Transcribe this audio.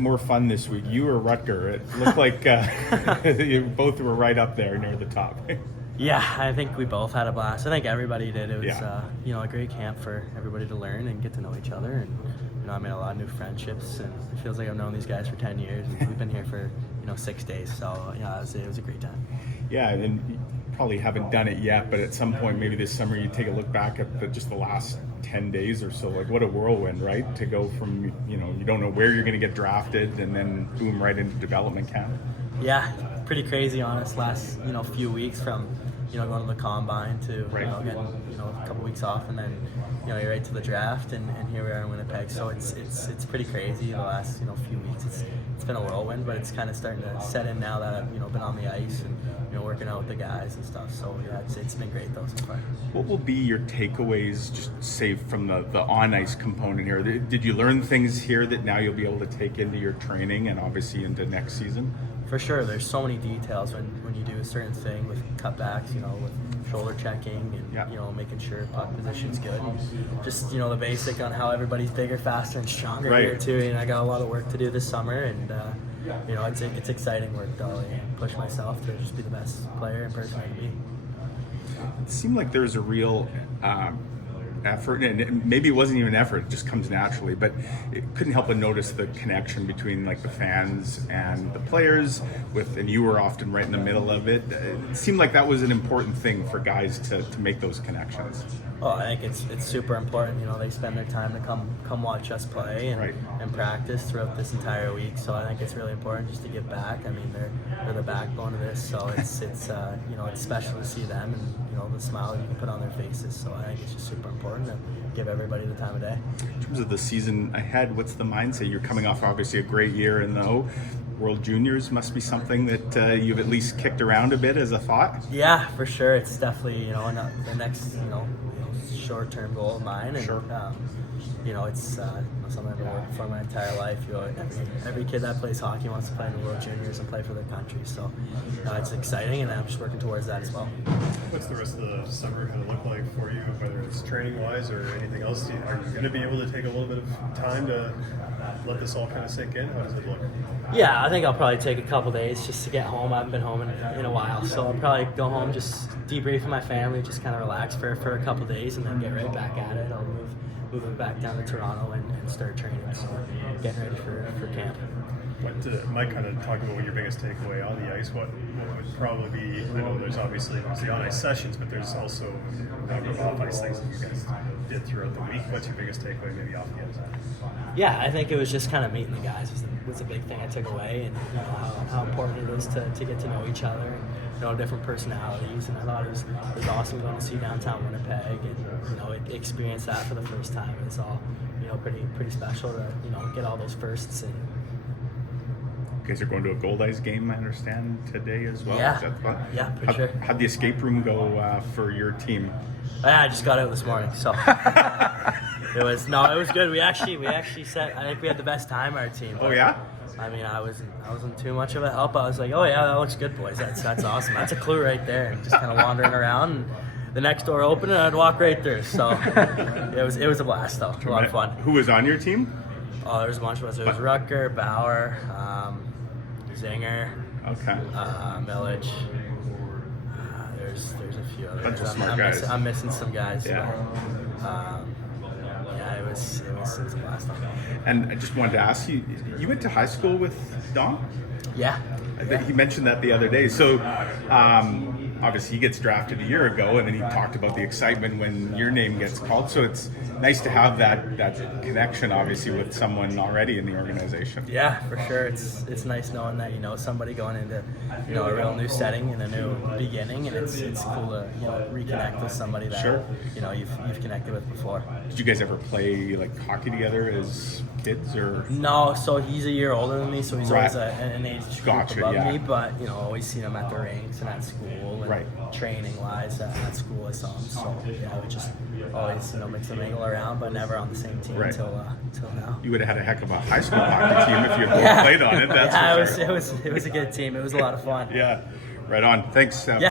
More fun this week. You or Rutger? It looked like you both were right up there near the top. Yeah, I think we both had a blast. I think everybody did. It was, Yeah. a great camp for everybody to learn and get to know each other. And I made a lot of new friendships. And it feels like I've known these guys for 10 years. And we've been here for 6 days. So yeah, it was a great time. Yeah, and you probably haven't done it yet, but at some point, maybe this summer, you take a look back at just the last 10 days or so. Like, what a whirlwind, right? To go from you don't know where you're going to get drafted, and then boom, right into development camp. Yeah, pretty crazy, honest. Last few weeks from going to the combine to Right. getting a couple weeks off, and then you're right to the draft, and here we are in Winnipeg. So it's pretty crazy the last few weeks. It's been a whirlwind, but it's kind of starting to set in now that I've been on the ice and working out with the guys and stuff. So yeah, it's been great though so far. What will be your takeaways, just save from the on-ice component here? Did you learn things here that now you'll be able to take into your training and obviously into next season? For sure, there's so many details when you do a certain thing with cutbacks, with shoulder checking and Yeah. making sure puck position's good. And just the basic on how everybody's bigger, faster, and stronger Right. here too. And I got a lot of work to do this summer, and it's exciting work though. And push myself to just be the best player and person I can be. It seemed like there's a real effort, and maybe it wasn't even effort, it just comes naturally, but it couldn't help but notice the connection between like the fans and the players and you were often right in the middle of it. It seemed like that was an important thing for guys to make those connections. Oh, I think it's super important. They spend their time to come watch us play and, Right. and practice throughout this entire week. So I think it's really important just to give back. I mean, they're the backbone of this. So it's special to see them and the smile you can put on their faces. So I think it's just super important to give everybody the time of day. In terms of the season ahead, what's the mindset? You're coming off obviously a great year in the World Juniors. Must be something that you've at least kicked around a bit as a thought. Yeah, for sure. It's definitely the next short-term goal of mine, and Sure. it's something I've been working for my entire life. Every kid that plays hockey wants to play in the World Juniors and play for their country. So it's exciting, and I'm just working towards that as well. What's the rest of the summer going to look like for you, whether it's training-wise or anything else? Are you going to be able to take a little bit of time to let this all kind of sink in? How does it look? Yeah, I think I'll probably take a couple days just to get home. I haven't been home in a while, so I'll probably go home, just debrief with my family, just kind of relax for a couple days, and then get right back at it. I'll move it back down to Toronto and start training, so getting ready for camp. What Mike kind of talked about what your biggest takeaway on the ice. What would probably be? I know there's obviously the on ice sessions, but there's also a number of off ice things that you guys did throughout the week. What's your biggest takeaway maybe off the ice? Yeah, I think it was just kind of meeting the guys was a big thing I took away, and how important it is to get to know each other and different personalities. And I thought it was awesome going to see downtown Winnipeg and experience that for the first time. It's all pretty special to get all those firsts. And You guys are going to a Gold Ice game, I understand, today as well. Yeah. Is that fun? Yeah, for sure. How'd the escape room go for your team? I just got out this morning, so it was good. We actually set. I think we had the best time our team. Oh yeah? I mean, I wasn't too much of a help. I was like, oh yeah, that looks good, boys. That's awesome. That's a clue right there. And just kind of wandering around, and the next door opened, and I'd walk right through. So it was a blast though. A lot of fun. Who was on your team? Oh, there was a bunch of us. It was Rutger, Bauer, Zinger, Okay. Millage. There's a few others. Bunch of smart guys. I'm missing some guys. Yeah. But, it was a blast. And I just wanted to ask you, you went to high school with Dom? Yeah. He mentioned that the other day. So obviously he gets drafted a year ago, and then he talked about the excitement when your name gets called. So it's nice to have that connection, obviously, with someone already in the organization. Yeah, for sure. It's nice knowing that somebody going into a real new setting and a new beginning, and it's cool to reconnect with somebody that Sure. you've connected with before. Did you guys ever play like hockey together as kids, or? No, so he's a year older than me, so he's Right. always an age group Gotcha, above yeah. me. But always seen him at the rinks and at school, and Right. training wise at school I saw him. So we just always mix and mingle around, but never on the same team Right. until now. You would have had a heck of a high school hockey team if you had both played on it. That's yeah, for sure. it was a good team. It was a lot of fun. Yeah, right on. Thanks. Yeah.